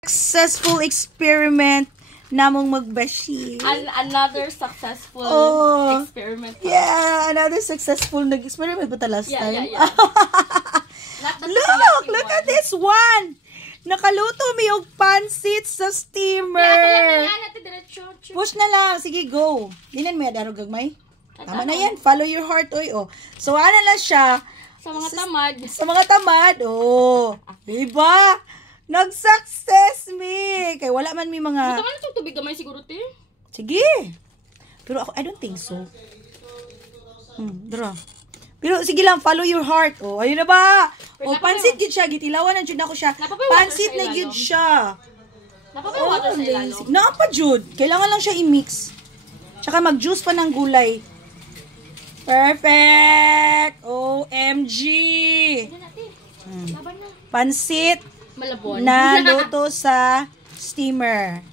Successful experiment namong magbashi. Another successful experiment. Yeah, another successful nag-experiment ba last time? Yeah. Look at this one. Nakaluto mi og pansit sa steamer. Push na lang, sige go. Dinan mo yan, gagmay. Tama na yan, follow your heart, oy. Oh. So, ano na siya? Sa mga tamad. Sa mga tamad, diba? Nag-success mi. Kaya wala man mi mga... Ito ka na tubig gamay siguro, te? Sige. Pero ako, I don't think so. Dra. Pero sige lang, follow your heart. Ayun na ba? Pansit gid siya. Gitilawan na jud ako siya. Pansit na gid siya. Napapay water sa ilalong. Napa jud. Kailangan lang siya i-mix. Tsaka mag-juice pa ng gulay. Perfect! OMG! Pansit Malabon. na luto sa steamer.